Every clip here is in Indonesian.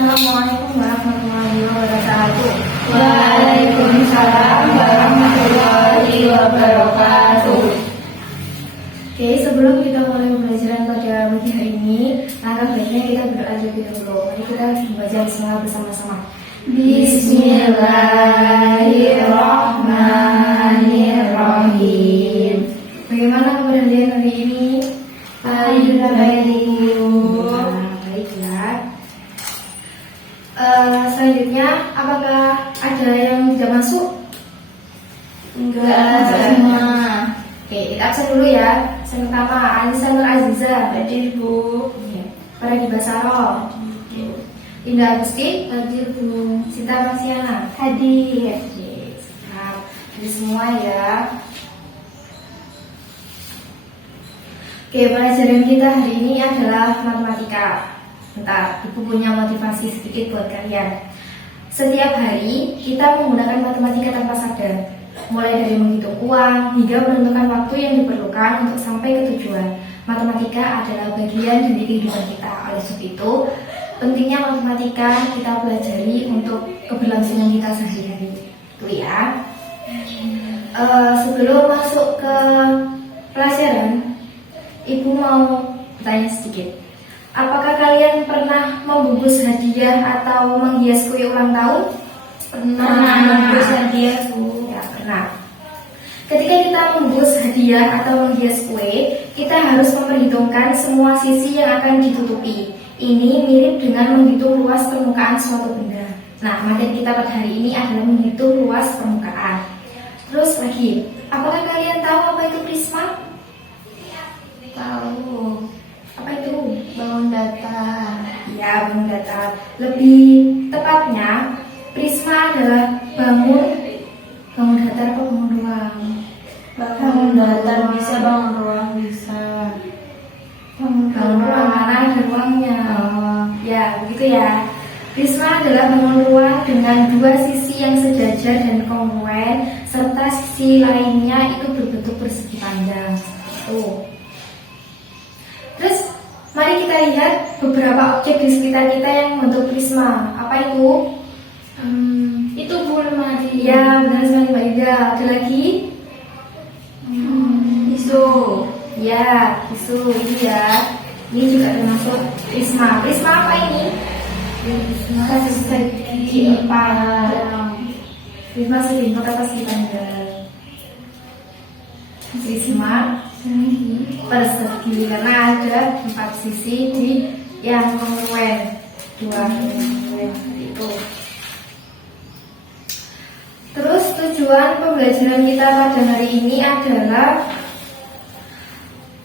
Assalamualaikum warahmatullahi wabarakatuh. Waalaikumsalam warahmatullahi wabarakatuh. Oke, sebelum kita mulai pembelajaran pada pagi hari ini, langkah baiknya kita berdoa terlebih dahulu. Mari kita membaca bismillah bersama-sama. Bismillahirrahmanirrahim. Bagaimana keadaan hari ini? Alhamdulillah baik, Bu. Baiklah. Selanjutnya, apakah ada yang tidak masuk? Enggak semua. Oke, kita absen dulu ya. Yang pertama, Anissa Nur Aziza. Hadir, Bu. Faradi Basaro. Indah Agusti. Hadir, Bu. Sita Masiana. Hadir. Oke, siap. Jadi semua ya. Oke, pelajaran kita hari ini adalah matematika. Bentar, Ibu punya motivasi sedikit buat kalian. Setiap hari kita menggunakan matematika tanpa sadar, mulai dari menghitung uang hingga menentukan waktu yang diperlukan untuk sampai ke tujuan. Matematika adalah bagian dari kehidupan kita. Oleh sebab itu, pentingnya matematika kita pelajari untuk keberlangsungan kita sehari-hari. Itu ya. Sebelum masuk ke pelajaran, Ibu mau bertanya sedikit. Apakah kalian pernah membungkus hadiah atau menghias kue ulang tahun? Pernah membungkus hadiah, Bu. Ya, pernah. Ketika kita membungkus hadiah atau menghias kue, kita harus memperhitungkan semua sisi yang akan ditutupi. Ini mirip dengan menghitung luas permukaan suatu benda. Nah, materi kita pada hari ini adalah menghitung luas permukaan. Terus lagi, apakah kalian tahu apa itu prisma? Tahu. Apa itu? Bangun datar. Ya, bangun datar. Lebih tepatnya, prisma adalah bangun datar atau bangun ruang. Bangun datar bisa, bangun ruang bisa. Bangun ruang mana ada ruangnya. Ya, begitu ya. Prisma adalah bangun ruang dengan dua sisi yang sejajar dan kongruen, serta sisi lainnya itu berbentuk persegi panjang. Tuh. Terus, mari kita lihat beberapa objek di sekitar kita yang membentuk prisma. Apa itu? Itu Bu lemari. Ya, benar sekali Mbak Ida. Ada lagi? Isu. Ya, isu ini ya. Ini juga termasuk prisma. Prisma apa ini? Kasus segi empat. Prisma segi empat apa segi panjang? Prisma persegi karena ada 4 sisi di yang kongruen, dua kongruen itu. Terus tujuan pembelajaran kita pada hari ini adalah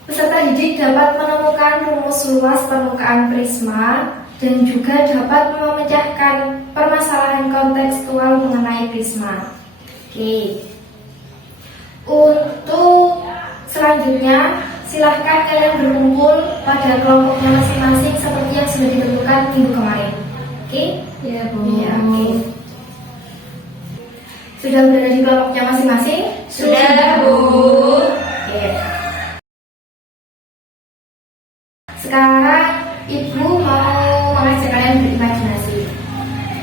peserta didik dapat menemukan rumus luas permukaan prisma dan juga dapat memecahkan permasalahan kontekstual mengenai prisma. Oke. Untuk selanjutnya, silahkan kalian berkumpul pada kelompoknya masing-masing seperti yang sudah ditentukan minggu kemarin. Oke? Ya, Bu. Ya, oke. Sudah berada di kelompoknya masing-masing? Sudah, Bu. Oke. Sekarang Ibu mau mengajak kalian berimajinasi.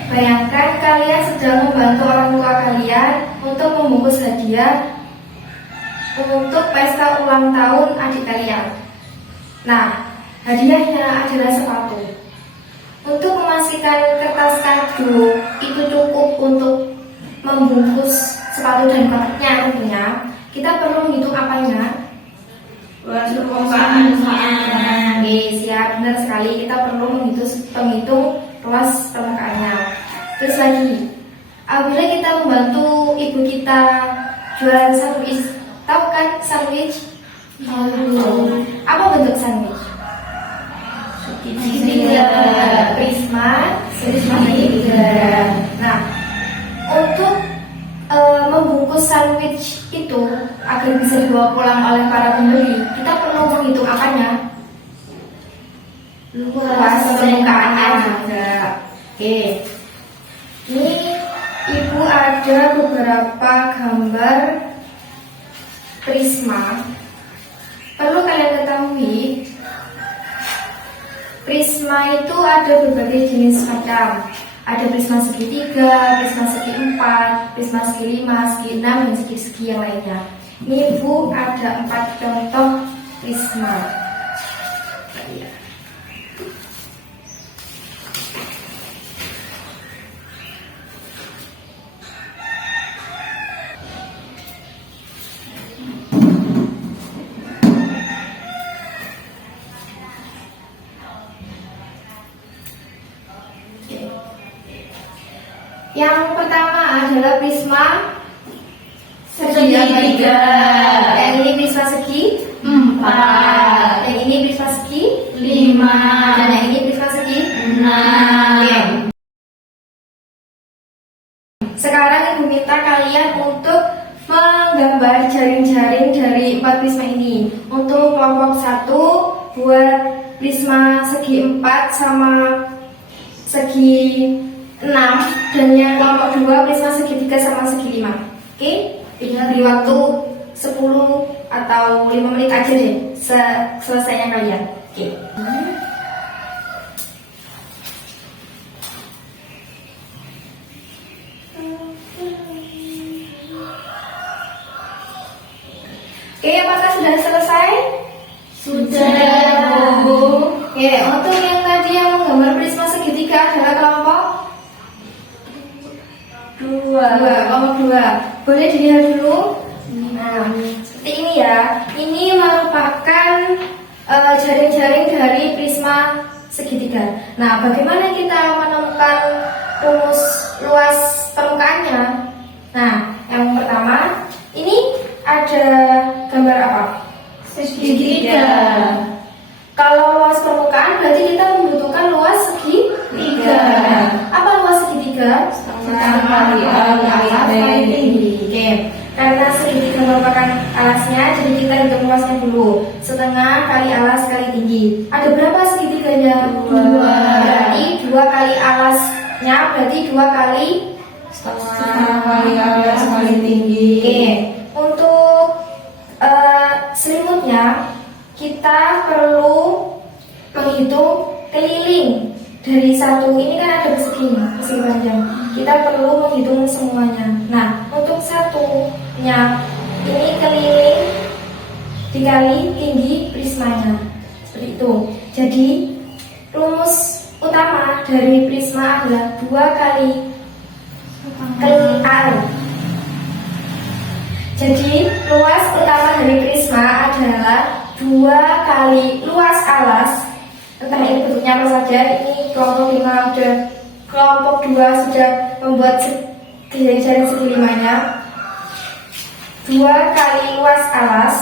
Bayangkan kalian sedang membantu orang tua kalian untuk membungkus hadiah untuk pesta ulang tahun adik kalian. Nah, hadiahnya adalah sepatu. Untuk memastikan kertas kado itu cukup untuk membungkus sepatu dan kotaknya tentunya, kita perlu menghitung apanya? Luas permukaannya. Oke, siap, benar sekali. Kita perlu menghitung luas permukaannya. Terus lagi, apabila kita membantu ibu kita jualan sandwich, tahu kan sandwich? Tahu. Apa bentuk sandwich? segitiga. Prisma segitiga. Nah, untuk membungkus sandwich itu agar bisa dibawa pulang oleh para pembeli, kita perlu menghitung apanya? Luas permukaannya juga. Oke. Ini Ibu ada beberapa gambar prisma. Perlu kalian ketahui, prisma itu ada berbagai jenis macam. Ada prisma segitiga, prisma segi 4, prisma segi 5, segi 6, dan segi-segi yang lainnya. Ini Ibu ada 4 contoh prisma. Yang pertama adalah prisma segitiga. Yang ini prisma segi 4. Yang ini prisma segi 5. Dan yang ini prisma segi 6. Sekarang Ibu minta kalian untuk menggambar jaring-jaring dari 4 prisma ini. Untuk kelompok 1 buat prisma segi 4 sama segi 6, dan yang kelompok 2 prisma segitiga sama segi 5. Oke? Beri waktu 10 atau 5 menit aja deh selesainya kalian. Oke. Oke, apakah sudah selesai? Sudah, Bu. Oke, untuk yang tadi yang menggambar prisma segitiga adalah kelompok 2. Kelompok 2. Boleh dilihat dulu. Nah, seperti ini ya. Ini merupakan jaring-jaring dari prisma segitiga. Nah, bagaimana kita menemukan rumus luas permukaannya? Nah, yang pertama, ini ada gambar apa? Segitiga. Kalau luas permukaan berarti kita membutuhkan luas segitiga. Apa luas segitiga? Setengah kali alas kali tinggi. Oke, karena segitiga merupakan alasnya, jadi kita hitung luasnya dulu. Setengah kali alas kali tinggi. Ada berapa segitiganya? 2. Berarti 2 kali alasnya berarti 2 kali Setengah kali alas kali tinggi. Oke, untuk selimutnya kita perlu menghitung keliling dari satu. Ini kan ada persegi panjang. Kita perlu menghitung semuanya. Nah, untuk satunya ini keliling dikali tinggi prismanya. Seperti itu. Jadi rumus utama dari prisma adalah 2 kali keliling air. Jadi luas utama dari prisma adalah 2 kali luas alas. Entah ini bentuknya apa saja. Ini kelompok 5 sudah, kelompok 2 sudah membuat jaring segi 5-nya. 2 kali luas alas,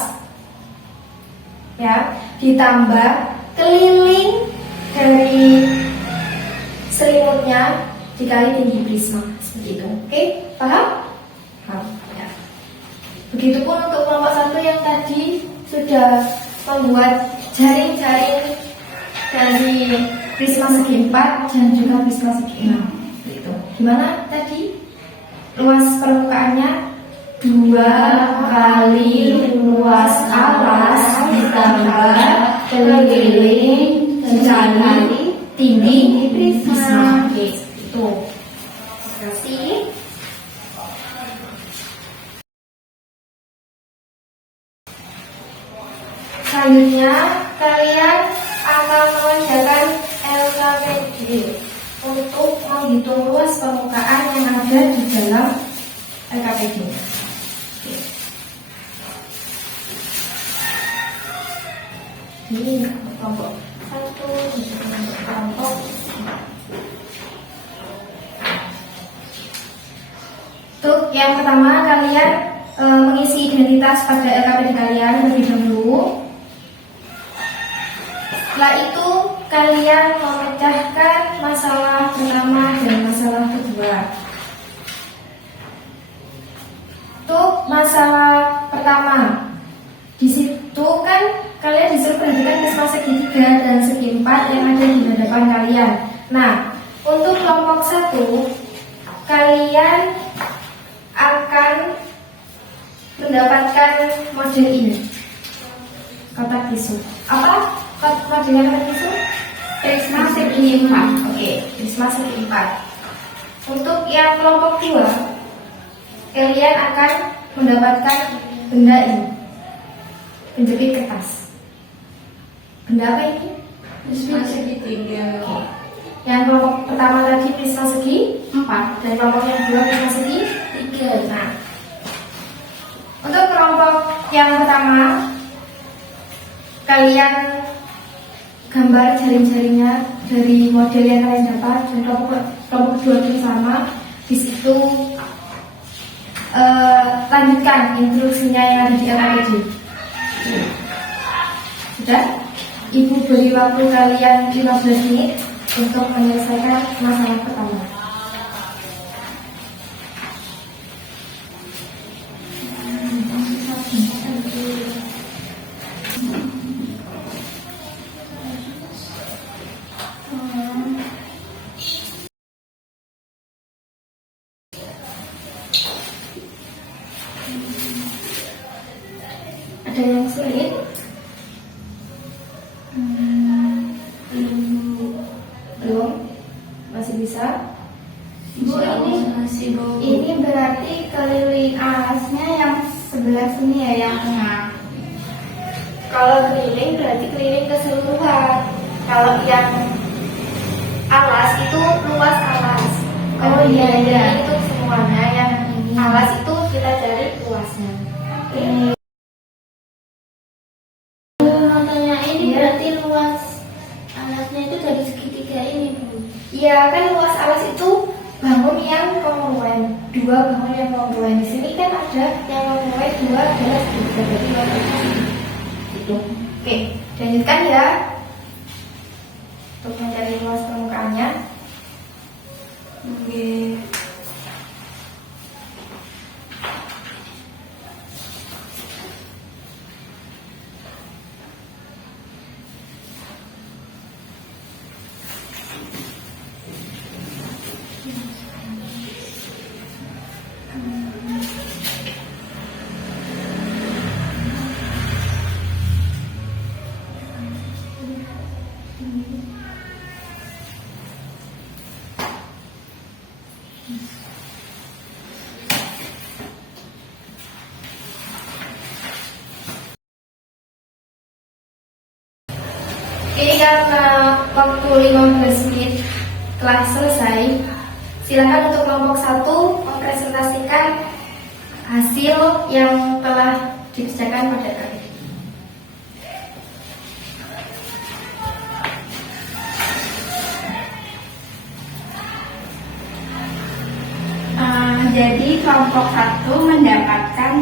ya, ditambah keliling dari selimutnya dikali tinggi prisma. Seperti itu. Oke, paham? Paham. Ya. Begitupun untuk kelompok 1 yang tadi sudah membuat jaring-jaring dari prisma segi 4 dan juga prisma segi 6. Gitu. Gimana tadi? Luas permukaannya 2 kali luas alas ditambah keliling dikali tinggi prisma. Oke, itu. Terima kasih. Selanjutnya kalian akan mengerjakan LKPD untuk menghitung luas permukaan yang ada di dalam LKPD. Oke. Ini untuk kelompok 1, untuk kelompok 2. Untuk yang pertama kalian mengisi identitas pada LKPD kalian terlebih dahulu. Setelah itu kalian memecahkan masalah pertama dan masalah kedua. Untuk masalah pertama, di situ kan kalian disuruh perhatikan prisma segitiga dan segi empat yang ada di hadapan kalian. Nah, untuk kelompok 1, kalian akan mendapatkan model ini, kotak tisu. Apa modelnya kotak tisu? Prisma segi 4. Oke, prisma segi 4. Untuk yang kelompok 2, kalian akan mendapatkan benda ini, penjepit kertas. Benda apa ini? Prisma segitiga. Oke. Yang kelompok pertama tadi prisma segi 4 dan kelompok yang kedua prisma segi 3. Nah, untuk kelompok yang pertama, kalian gambar jaring-jaringnya dari model yang kalian dapat, dan kelompok kedua itu sama. Di situ lanjutkan instruksinya yang ada di LKPD. Sudah? Ibu beri waktu kalian 15 menit untuk menyelesaikan masalah pertama. Ada yang sulit? Belum? Masih bisa? Bu, Ini berarti keliling alasnya yang sebelah sini ya, yang tengah. Kalau keliling berarti keliling keseluruhan. Kalau yang alas itu luas alas. Kalau Oh, iya, yang iya. itu semuanya, yang Ini. alas itu kita cari luasnya. Oke. Contohnya ini Iya. berarti luas alasnya itu dari segitiga ini, Bu. Iya kan, luas alas itu bangun yang kongruen, 2 bangun yang kongruen. Di sini kan ada yang kongruen 2 adalah segitiga, berarti luas alasnya itu. Oke, lanjutkan ya. Untuk mencari luas permukaannya. Oke. Oke, karena waktu 15 menit telah selesai, silakan untuk kelompok 1 mempresentasikan hasil yang telah dikerjakan pada kali ini. Jadi kelompok 1 mendapatkan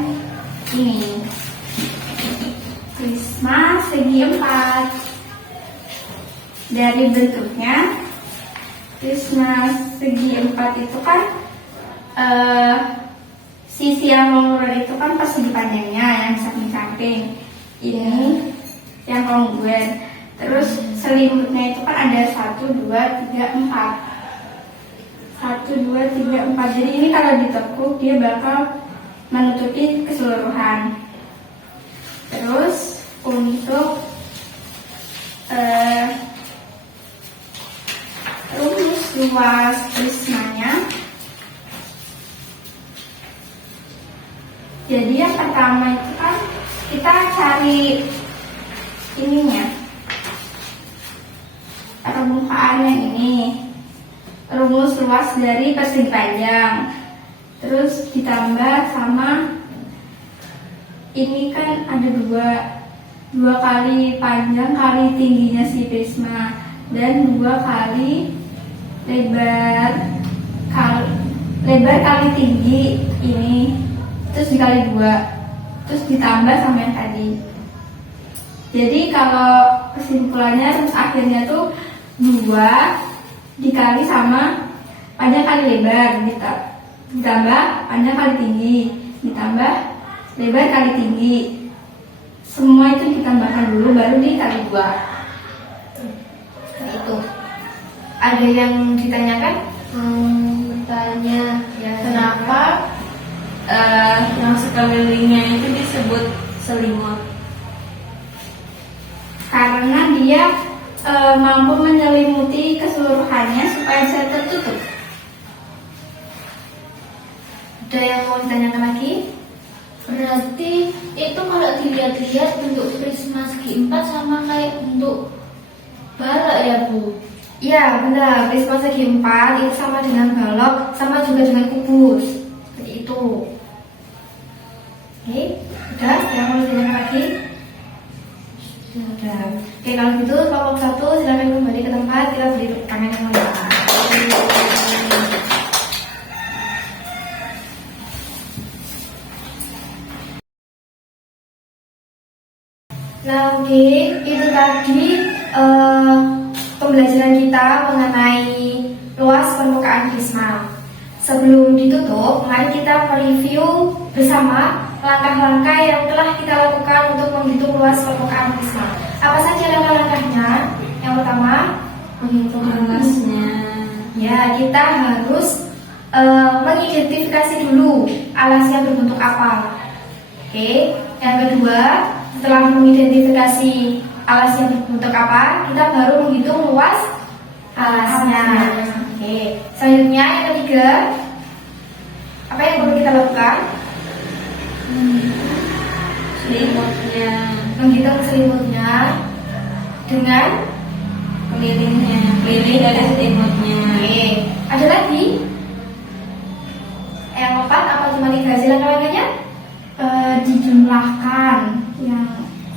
ini, prisma segi 4. Dari bentuknya, prisma segi 4 itu kan sisi yang lurus itu kan persegi panjangnya yang samping-samping. Ini yang kongruen. Terus selimutnya itu kan ada 1, 2, 3, 4. 1, 2, 3, 4. Jadi ini kalau ditekuk dia bakal menutupi keseluruhan. Terus untuk rumus luas prismanya, jadi yang pertama itu kan kita cari ininya, permukaannya ini, rumus luas dari persegi panjang, terus ditambah sama ini kan ada dua kali panjang kali tingginya si prisma, dan 2 kali lebar kali tinggi ini, terus dikali 2, terus ditambah sama yang tadi. Jadi kalau kesimpulannya rumus akhirnya tuh 2 dikali sama panjang kali lebar ditambah panjang kali tinggi ditambah lebar kali tinggi. Semua itu ditambahkan dulu baru dikali 2. Nah, itu. Ada yang ditanyakan? Bertanya, Ya, kenapa yang sekelilingnya itu disebut selimut? Karena dia mampu menyelimuti keseluruhannya supaya bisa tertutup. Ada yang mau ditanyakan lagi? Berarti itu kalau dilihat-lihat bentuk prisma segi 4 sama kayak bentuk balok ya Bu? Iya, benar. Prisma segi 4 itu sama dengan balok, sama juga dengan kubus. Seperti itu. Oke, udah? Yang mau ditanyakan lagi? Sudah. Oke, kalau gitu kelompok 1 silakan kembali ke tempat. Kita beri tepuk tangan yang meriah. Nah, oke, itu tadi pembelajaran kita mengenai luas permukaan prisma. Sebelum ditutup, mari kita mereview bersama langkah-langkah yang telah kita lakukan untuk menghitung luas permukaan prisma. Apa saja langkah-langkahnya? Yang pertama, menghitung Alasnya. Ya, kita harus mengidentifikasi dulu alasnya berbentuk apa. Oke, yang kedua, setelah mengidentifikasi alasnya berbentuk apa, kita baru menghitung luas alasnya. Oke, selanjutnya yang ketiga, apa yang perlu kita lakukan? Selimutnya, Menghitung selimutnya dengan keliling dari selimutnya. Oke, ada lagi? Yang keempat, apa cuma 3 hasil langkah-langkahnya? Dijumlahkan yang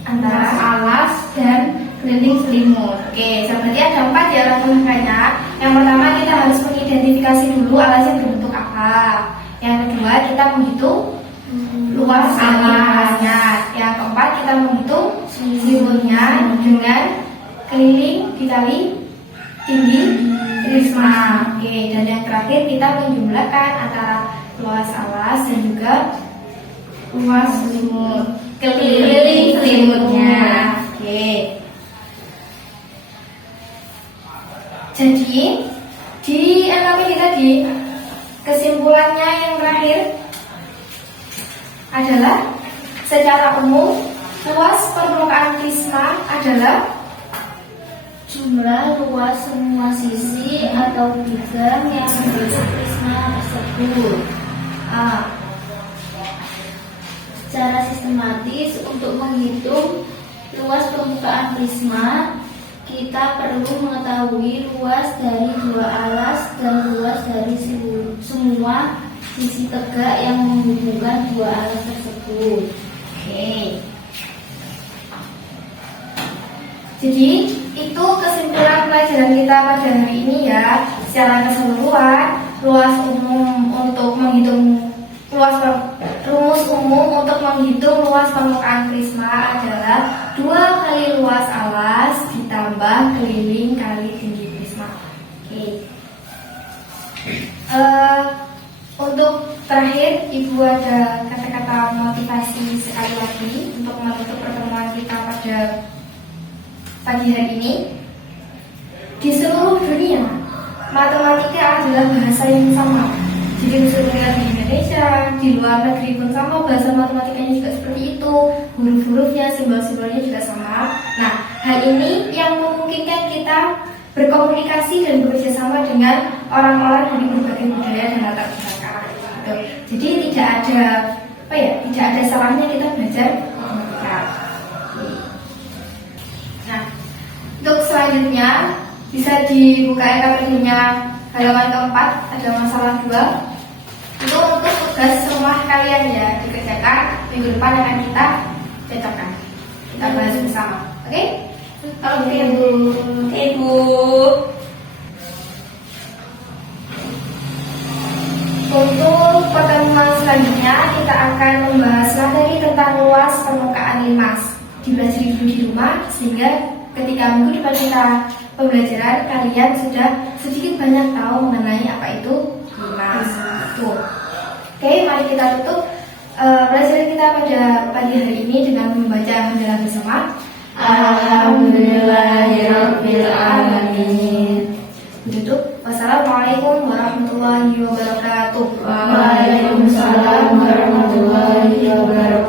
Antara antara alas dan keliling selimut. Oke, seperti ada 4 ya langkah-langkahnya. Yang pertama kita harus mengidentifikasi dulu alasnya berbentuk apa. Yang kedua kita menghitung luas alasnya. Yang keempat kita menghitung selimutnya dengan keliling dikali tinggi prisma. Oke, dan yang terakhir kita menjumlahkan antara luas alas dan juga Luas selimut. keliling selimutnya. Oke. Jadi di NKPD tadi kesimpulannya yang terakhir adalah secara umum luas permukaan prisma adalah Jumlah luas semua sisi atau bidang yang membentuk prisma tersebut. Secara sistematis untuk menghitung luas permukaan prisma, kita perlu mengetahui luas dari 2 alas dan luas dari semua sisi tegak yang menghubungkan 2 alas tersebut. Oke. Jadi itu kesimpulan pelajaran kita pada hari ini ya. Secara keseluruhan, luas umum untuk menghitung rumus umum untuk menghitung luas permukaan prisma adalah 2 kali luas alas ditambah keliling kali tinggi prisma. Oke. Untuk terakhir, Ibu ada kata-kata motivasi sekali lagi untuk menutup pertemuan kita pada pagi hari ini. Di seluruh dunia, matematika adalah bahasa yang sama. Jadi khususnya di Indonesia, di luar negeri pun sama, bahasa matematikanya juga seperti itu. Huruf-hurufnya, simbol-simbolnya juga sama. Nah, hal ini yang memungkinkan kita berkomunikasi dan bekerja sama dengan orang-orang dari berbagai budaya dan latar belakang. Gitu. Jadi tidak ada salahnya kita belajar matematika. Nah, untuk selanjutnya bisa dibuka NKPD-nya halaman keempat, ada masalah 2. Itu untuk tugas rumah kalian ya, dikerjakan minggu depan akan kita cocokkan. Kita bahas bersama. Oke? Oke, Bu. Ibu, Untuk pertemuan selanjutnya kita akan membahas materi tentang luas permukaan limas. Dipelajari dulu di rumah sehingga ketika minggu depan kita pembelajaran kalian sudah sedikit banyak tahu mengenai apa itu lunas. Tuh. Oke, mari kita tutup pelajaran kita pada pagi hari ini dengan membaca hamdalah bersama. Alhamdulillahirabbil alamin. Tutup. Wassalamualaikum warahmatullahi wabarakatuh. Waalaikumsalam warahmatullahi wabarakatuh.